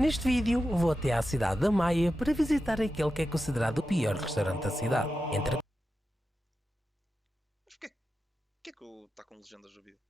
Neste vídeo vou até à cidade da MAIA para visitar aquele que é considerado o pior restaurante da cidade. Entre Mas porquê que está com legendas no vídeo?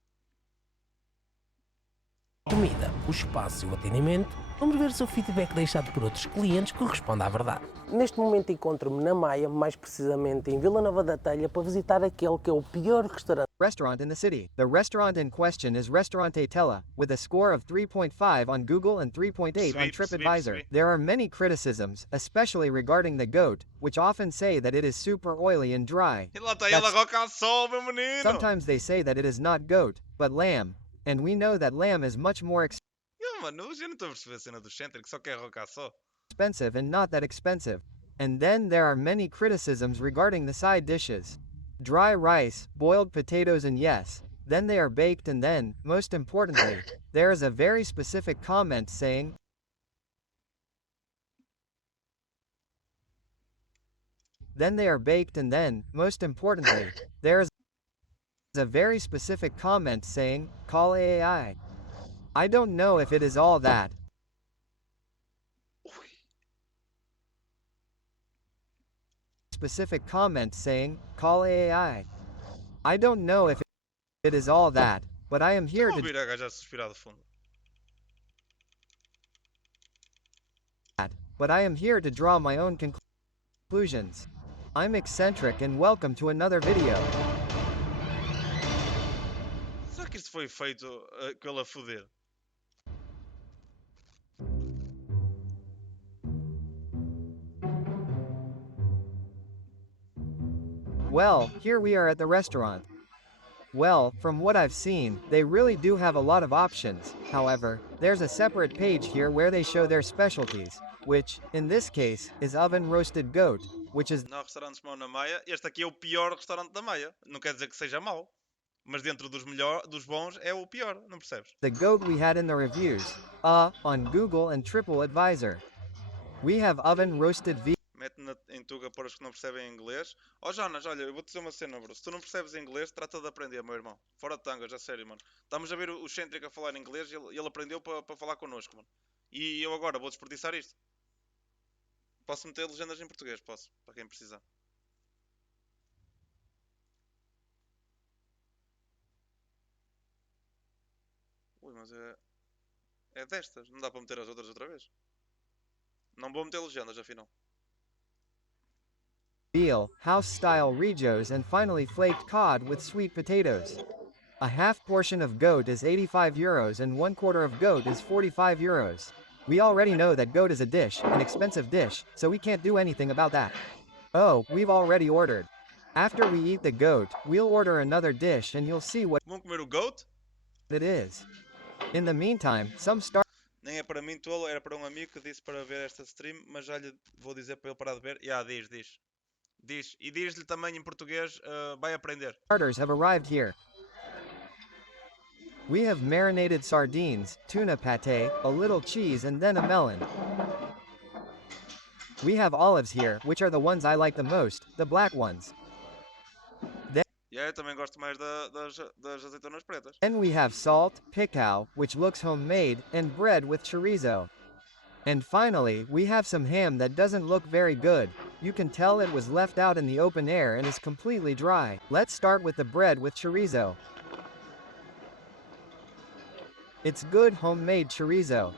a comida, o espaço e o atendimento, vamos ver se o feedback deixado por outros clientes corresponde à verdade. Neste momento encontro-me na MAIA, mais precisamente em Vila Nova da Telha, para visitar aquele que é o pior restaurante Restaurant in the city. The restaurant in question is Restaurante Tella, with a score of 3.5 on Google and 3.8 on TripAdvisor. There are many criticisms, especially regarding the goat, which often say that it is super oily and dry. E lá está ele a roca a sol, meu menino! Sometimes they say that it is not goat, but lamb, and we know that lamb is much more Mano, eu não estou a perceber a cena do CHENTRIC, só quer roca a sol. expensive and not that expensive. And then there are many criticisms regarding the side dishes. Dry rice, boiled potatoes and yes, then they are baked and then, most importantly, there is a very specific comment saying, then they are baked and then, most importantly, there is a very specific comment saying, call AI. I don't know if it is all that. Specific comment saying, call AI. I don't know if it is all that, but I am here Vou to ouvir a gaja a suspirar de fundo. draw my own conclusions. I'm eccentric and welcome to another video. Será que isto foi feito com ele a foder? Well, here we are at the restaurant. Well, from what I've seen, they really do have a lot of options. However, there's a separate page here where they show their specialties, which, in this case, is oven roasted goat, which is Não há restaurantes maus na MAIA. Este aqui é o pior restaurante da MAIA. Não quer dizer que seja mau. Mas dentro dos bons é o pior, não percebes? the goat we had in the reviews, on Google and TripAdvisor. We have oven roasted veal. Mete em Tuga para os que não percebem inglês. Ó Jonas, olha, eu vou-te dizer uma cena, bro. Se tu não percebes inglês, trata de aprender, meu irmão. Fora de tangas, a sério, mano. Estamos a ver o CHENTRIC a falar inglês e ele aprendeu para falar connosco, mano. E eu agora vou desperdiçar isto. Posso meter legendas em português, posso, para quem precisar. Ui, mas é destas. Não dá para meter as outras outra vez. Não vou meter legendas, afinal. Veal, house-style rejos and finally flaked cod with sweet potatoes. A half portion of goat is 85 euros and 1/4 of goat is 45 euros. We already know that goat is a dish, an expensive dish, so we can't do anything about that. Oh, we've already ordered. After we eat the goat, we'll order another dish and you'll see what Vão comer o goat? it is. In the meantime, some Nem é para mim, tolo, era para um amigo que disse para ver esta stream, mas já lhe vou dizer para ele parar de ver. Diz. Diz. E diz-lhe também em português, vai aprender. starters have arrived here. We have marinated sardines, tuna pate, a little cheese and then a melon. We have olives here, which are the ones I like the most, the black ones. E aí, eu também gosto mais das azeitonas pretas. Then we have salt, picao, which looks homemade, and bread with chorizo. And finally, we have some ham that doesn't look very good. You can tell it was left out in the open air and is completely dry. Let's start with the bread with chorizo. It's good homemade chorizo.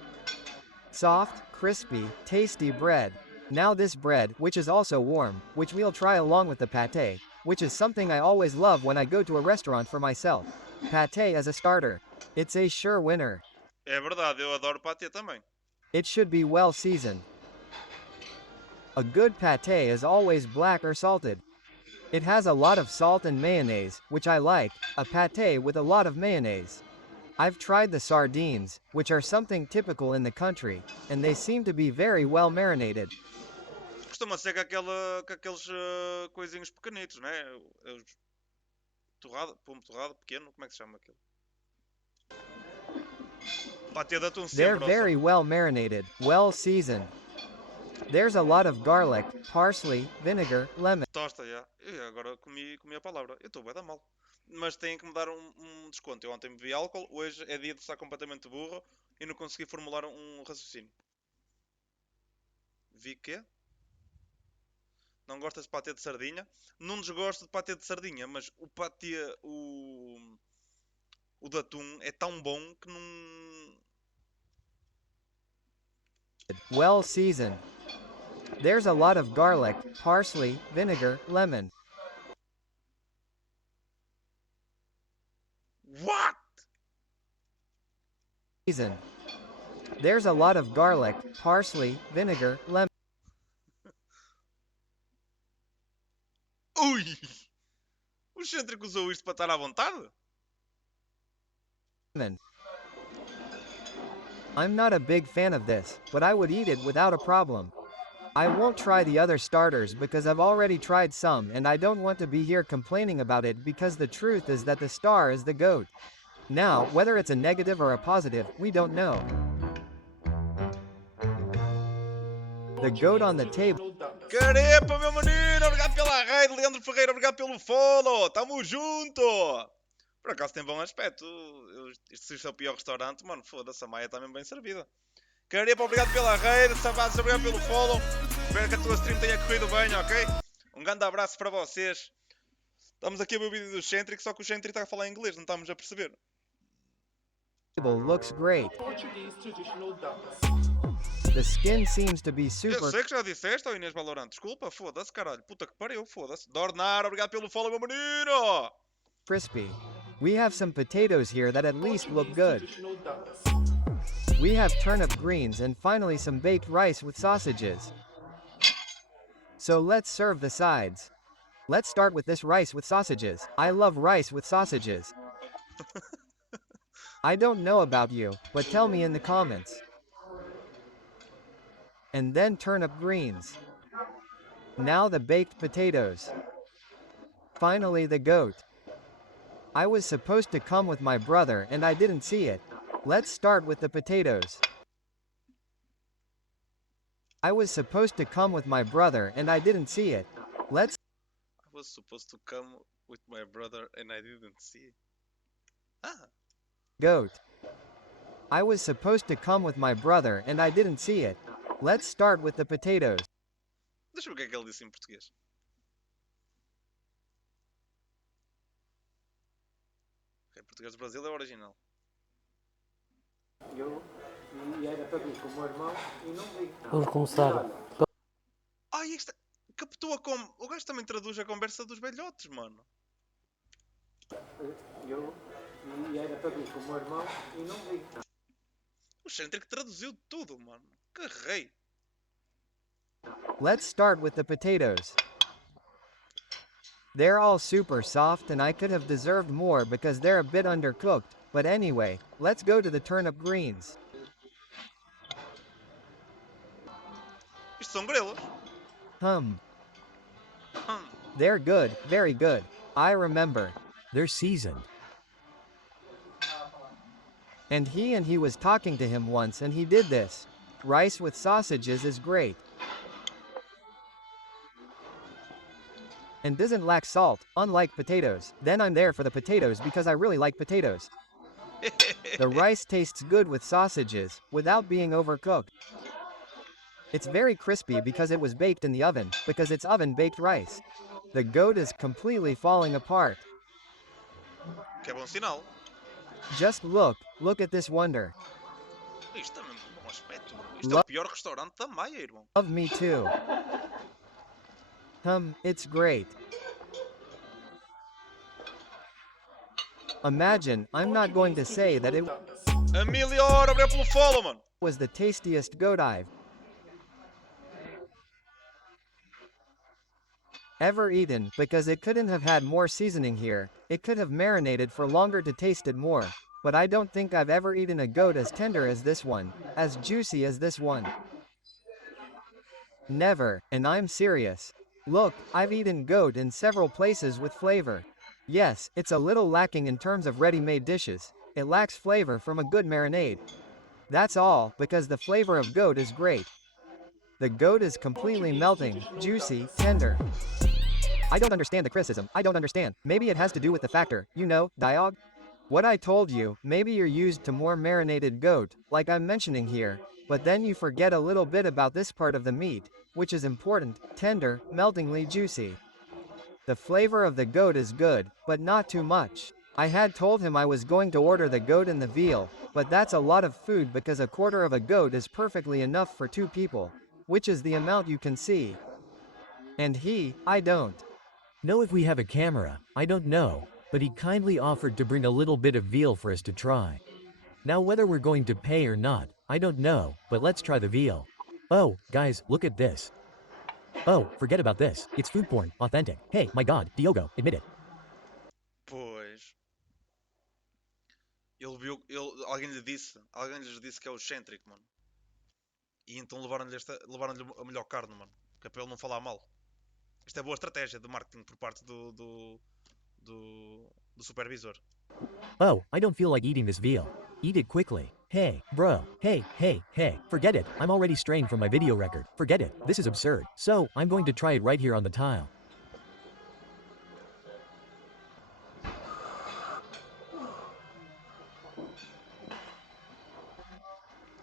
Soft, crispy, tasty bread. Now this bread, which is also warm, which we'll try along with the pate, which is something I always love when I go to a restaurant for myself. Pate as a starter. It's a sure winner. É verdade, eu adoro patê também. It should be well seasoned. A good pate is always black or salted. It has a lot of salt and mayonnaise, which I like, a pate with a lot of mayonnaise. I've tried the sardines, which are something typical in the country, and they seem to be very well marinated. Costuma ser com aqueles coisinhos pequenitos, né? Pomo torrado pequeno, como é que se chama aquilo? Patê de atum They're sempre. very well marinated, well seasoned. There's a lot of garlic, parsley, vinegar, lemon. Tosta, já. E agora comi a palavra. Eu estou bem da mal. Mas têm que me dar um desconto. Eu ontem bebi álcool, hoje é dia de estar completamente burro e não consegui formular um raciocínio. Vi quê? Não gostas de patê de sardinha? Não desgosto de patê de sardinha, mas o patê, o de atum é tão bom que não... Well seasoned. There's a lot of garlic, parsley, vinegar, lemon. What? Seasoned. There's a lot of garlic, parsley, vinegar, lemon. Ui! O Centric usou isto para estar à vontade? I'm not a big fan of this, but I would eat it without a problem. I won't try the other starters because I've already tried some and I don't want to be here complaining about it because the truth is that the star is the GOAT. Now, whether it's a negative or a positive, we don't know. The GOAT on the table. Carepa, meu menino! Obrigado pela raid, Leandro Ferreira, obrigado pelo follow! Tamo junto! Por acaso tem bom aspecto. Se isto é o pior restaurante, mano, foda-se, a MAIA está mesmo bem servida. Carepa, obrigado pela raid, Savazes, obrigado pelo follow. Espero que a tua stream tenha corrido bem, ok? Um grande abraço para vocês. Estamos aqui a ver o vídeo do Centric, só que o Centric está a falar inglês, não estamos a perceber. Looks great. The skin seems to be Eu super sei que já disseste, ó Inês Valorant. Desculpa, foda-se, caralho. Puta que pariu, foda-se. Dornar, obrigado pelo follow, meu menino! crispy. We have some potatoes here that at least look good. We have turnip greens and finally some baked rice with sausages. So let's serve the sides. Let's start with this rice with sausages. I love rice with sausages. I don't know about you, but tell me in the comments. And then turnip greens. Now the baked potatoes. Finally the goat. I was supposed to come with my brother and I didn't see it. Let's start with the potatoes. I was supposed to come with my brother and I didn't see it. Let's I was supposed to come with my brother and I didn't see it. Ah, goat. I was supposed to come with my brother and I didn't see it. Let's start with the potatoes. deixa eu ver o que ele disse em português. Ok, português do Brasil é o original. E era para vir com o meu irmão e não vi. Vamos começar. Ai, isto captou o gajo também traduz a conversa dos velhotes, mano. E era para vir com o meu irmão e não vi. O Centric traduziu tudo, mano. Que rei. Let's start with the potatoes. They're all super soft and I could have deserved more because they're a bit undercooked, but anyway, let's go to the turnip greens. Isto são grelos. Hum. Hum. They're good, very good. I remember. They're seasoned. And he was talking to him once and he did this. Rice with sausages is great. And doesn't lack salt, unlike potatoes. Then I'm there for the potatoes because I really like potatoes. The rice tastes good with sausages, without being overcooked. It's very crispy because it was baked in the oven, because it's oven-baked rice. The goat is completely falling apart. Que é bom sinal. Just look at this wonder. Isto é mesmo bom aspecto. Isto é o pior restaurante da MAIA, irmão. Love me too. It's great. Imagine, I'm not going to say that it Emilior, obrigado pelo follow, mano. was the tastiest goat I've ever eaten, because it couldn't have had more seasoning here, it could have marinated for longer to taste it more, but I don't think I've ever eaten a goat as tender as this one, as juicy as this one. Never, and I'm serious. Look, I've eaten goat in several places with flavor. Yes, it's a little lacking in terms of ready-made dishes, it lacks flavor from a good marinade. That's all, because the flavor of goat is great. The goat is completely melting, juicy, tender. I don't understand the criticism, I don't understand. Maybe it has to do with the factor, you know, diog? What I told you, maybe you're used to more marinated goat, like I'm mentioning here, but then you forget a little bit about this part of the meat, which is important: tender, meltingly juicy. The flavor of the goat is good, but not too much. I had told him I was going to order the goat and the veal, but that's a lot of food because a quarter of a goat is perfectly enough for 2 people, which is the amount you can see. And I don't know if we have a camera, I don't know, but he kindly offered to bring a little bit of veal for us to try. Now whether we're going to pay or not, I don't know, but let's try the veal. Oh, guys, look at this. Oh, forget about this. It's food porn, authentic. Hey, my god, Diogo, admit it. Pois. Alguém lhes disse que é o CHENTRIC, mano. E então levaram-lhe a melhor carne, mano. Que é para ele não falar mal. Isto é boa estratégia de marketing por parte do supervisor. Oh, I don't feel like eating this veal. Eat it quickly. Hey, bro. Hey. Forget it. I'm already straying from my video record. Forget it. This is absurd. So, I'm going to try it right here on the tile.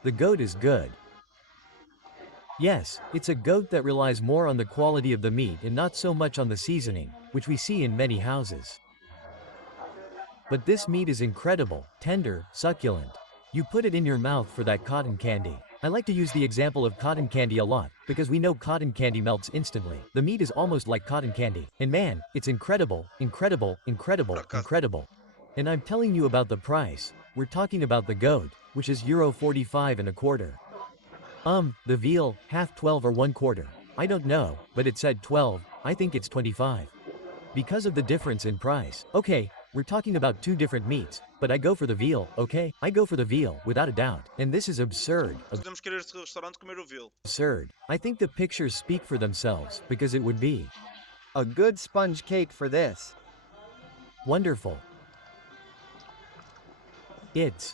The goat is good. Yes, it's a goat that relies more on the quality of the meat and not so much on the seasoning, which we see in many houses. But this meat is incredible, tender, succulent. You put it in your mouth for that cotton candy. I like to use the example of cotton candy a lot, because we know cotton candy melts instantly. The meat is almost like cotton candy. And man, it's incredible. And I'm telling you about the price. We're talking about the goat, which is €45.25. The veal, half 12 or 1/4. I don't know, but it said 12, I think it's 25. Because of the difference in price. Okay, we're talking about 2 different meats, but I go for the veal, okay? I go for the veal, without a doubt. And this is absurd. Temos que ir a este restaurante comer o veal. Absurd. I think the pictures speak for themselves, because it would be a good sponge cake for this. Wonderful. It's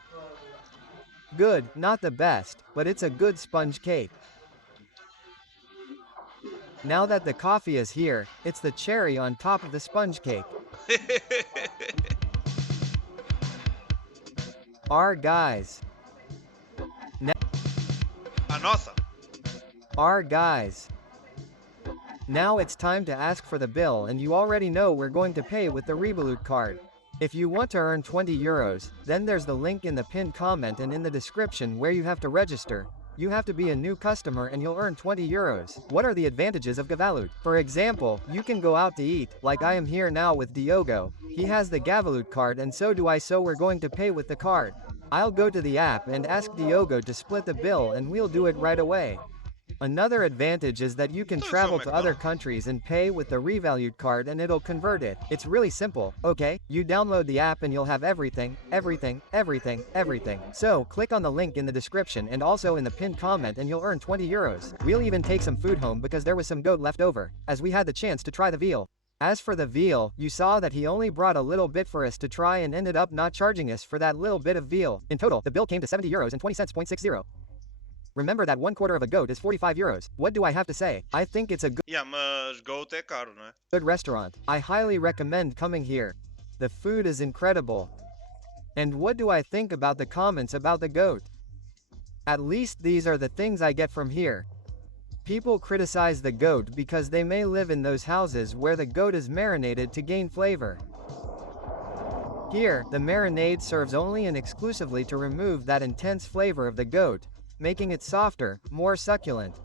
good, not the best, but it's a good sponge cake. Now that the coffee is here, it's the cherry on top of the sponge cake. Our guys. A nossa. Our guys. Now it's time to ask for the bill, and you already know we're going to pay with the Revolut card. If you want to earn €20, then there's the link in the pinned comment and in the description where you have to register. You have to be a new customer and you'll earn €20. What are the advantages of Gavalut? For example, you can go out to eat, like I am here now with Diogo. He has the Gavalut card and so do I, so we're going to pay with the card. I'll go to the app and ask Diogo to split the bill and we'll do it right away. Another advantage is that you can travel to other countries and pay with the Revolut card and it'll convert it. It's really simple, okay? You download the app and you'll have everything. So, click on the link in the description and also in the pinned comment and you'll earn €20. We'll even take some food home because there was some goat left over, as we had the chance to try the veal. As for the veal, you saw that he only brought a little bit for us to try and ended up not charging us for that little bit of veal. In total, the bill came to €70.20.60. Remember that 1/4 of a goat is €45. What do I have to say? I think it's a good mas goat é caro, não é? Good restaurant. I highly recommend coming here. The food is incredible. And what do I think about the comments about the goat? At least these are the things I get from here. People criticize the goat because they may live in those houses where the goat is marinated to gain flavor. Here, the marinade serves only and exclusively to remove that intense flavor of the goat, making it softer, more succulent.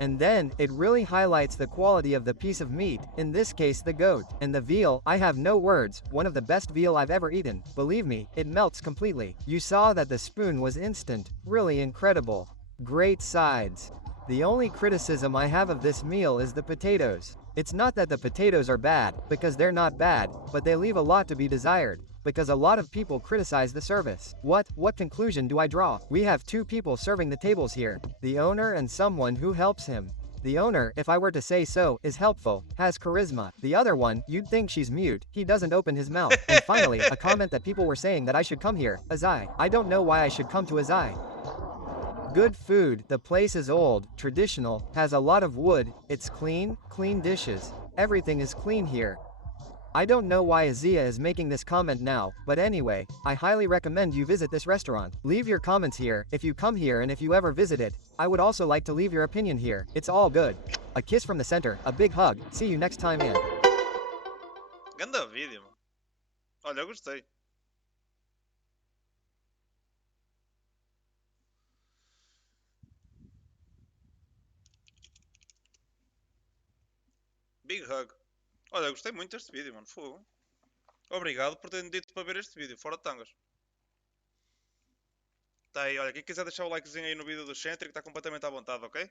And then, it really highlights the quality of the piece of meat, in this case the goat. And the veal, I have no words, one of the best veal I've ever eaten. Believe me, it melts completely. You saw that the spoon was instant, really incredible. Great sides. The only criticism I have of this meal is the potatoes. It's not that the potatoes are bad, because they're not bad, but they leave a lot to be desired. Because a lot of people criticize the service. What conclusion do I draw? We have 2 people serving the tables here. The owner and someone who helps him. The owner, if I were to say so, is helpful, has charisma. The other one, you'd think she's mute, he doesn't open his mouth. And finally, a comment that people were saying that I should come here, Azai. I don't know why I should come to Azai. Good food, the place is old, traditional, has a lot of wood, it's clean dishes. Everything is clean here. I don't know why Azia is making this comment now, but anyway, I highly recommend you visit this restaurant. Leave your comments here, if you come here and if you ever visit it. I would also like to leave your opinion here. It's all good. A kiss from the center, a big hug. See you next time and... Ganda vídeo, mano. Olha, eu gostei. Big hug. Olha, eu gostei muito deste vídeo, mano. Fogo. Obrigado por terem dito para ver este vídeo. Fora de tangas. Tá aí, olha. Quem quiser deixar o likezinho aí no vídeo do CHENTRIC está completamente à vontade, ok?